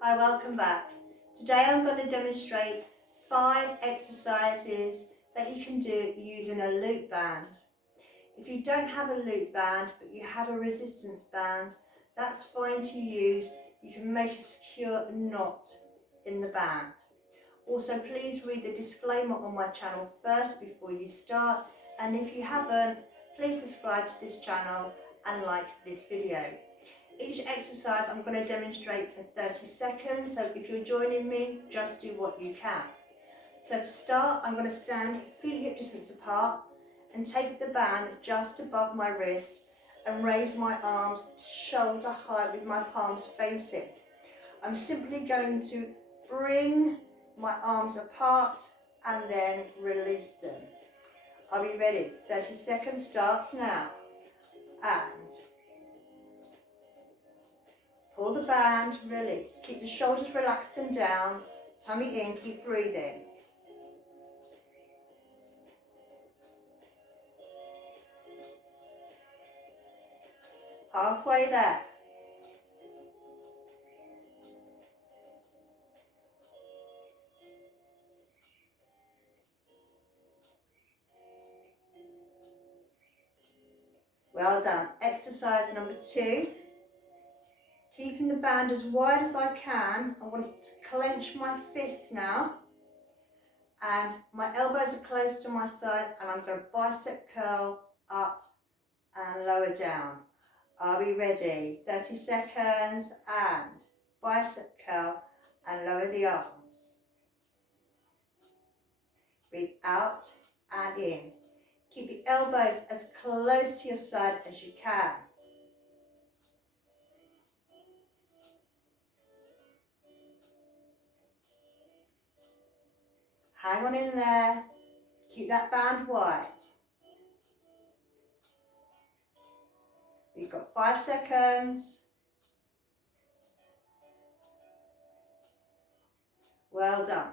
Hi, welcome back. Today I'm going to demonstrate 5 exercises that you can do using a loop band. If you don't have a loop band but you have a resistance band, that's fine to use. You can make a secure knot in the band. Also, please read the disclaimer on my channel first before you start, and if you haven't, please subscribe to this channel and like this video. Each exercise I'm going to demonstrate for 30 seconds, so if you're joining me, just do what you can. So to start, I'm going to stand feet hip distance apart and take the band just above my wrist and raise my arms to shoulder height with my palms facing. I'm simply going to bring my arms apart and then release them. Are we ready? 30 seconds starts now. And pull the band, release. Keep the shoulders relaxed and down, tummy in, keep breathing. Halfway there. Well done. Exercise number 2. Keeping the band as wide as I can. I want to clench my fists now. And my elbows are close to my side, and I'm going to bicep curl up and lower down. Are we ready? 30 seconds and bicep curl and lower the arms. Breathe out and in. Keep the elbows as close to your side as you can. Hang on in there. Keep that band wide. We've got 5 seconds. Well done.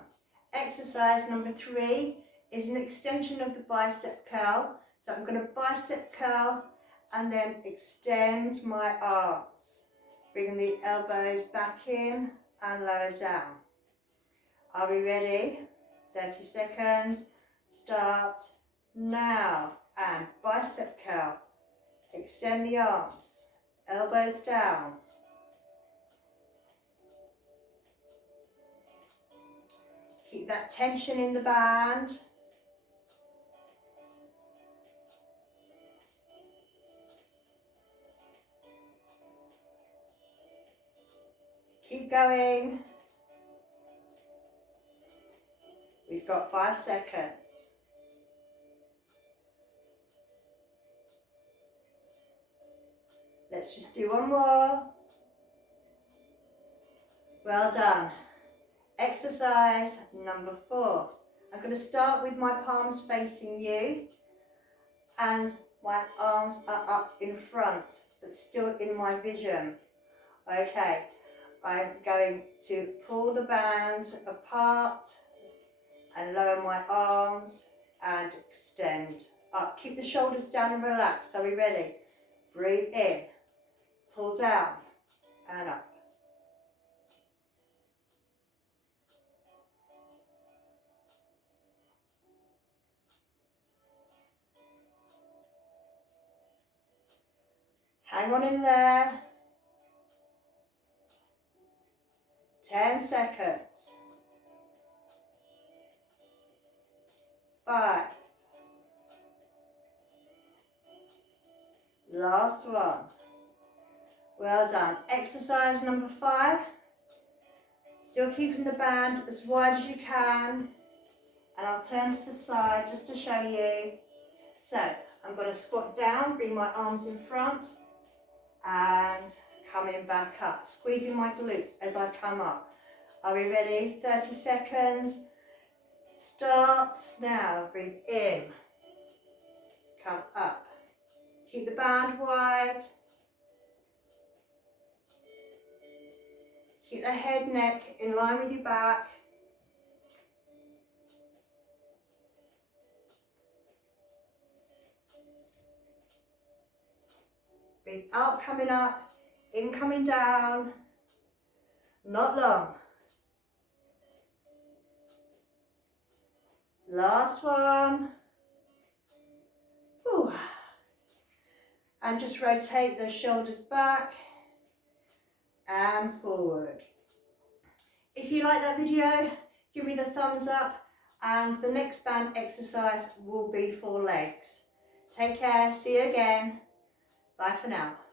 Exercise number 3 is an extension of the bicep curl. So I'm going to bicep curl and then extend my arms. Bring the elbows back in and lower down. Are we ready? 30 seconds. Start now. And bicep curl. Extend the arms. Elbows down. Keep that tension in the band. Keep going. We've got 5 seconds. Let's just do one more. Well done. Exercise number 4. I'm going to start with my palms facing you and my arms are up in front but still in my vision. Okay, I'm going to pull the band apart and lower my arms and extend up. Keep the shoulders down and relaxed. Are we ready? Breathe in, pull down and up. Hang on in there. 10 seconds. 5. Last one. Well done. Exercise number 5. Still keeping the band as wide as you can. And I'll turn to the side just to show you. So I'm going to squat down, bring my arms in front and coming back up. Squeezing my glutes as I come up. Are we ready? 30 seconds. Start now. Breathe in. Come up. Keep the band wide. Keep the head, neck in line with your back. Breathe out, coming up. In, coming down. not long. Last one. Whew. And just rotate the shoulders back and forward. If you like that video, give me the thumbs up, and the next band exercise will be for legs. Take care, see you again. Bye for now.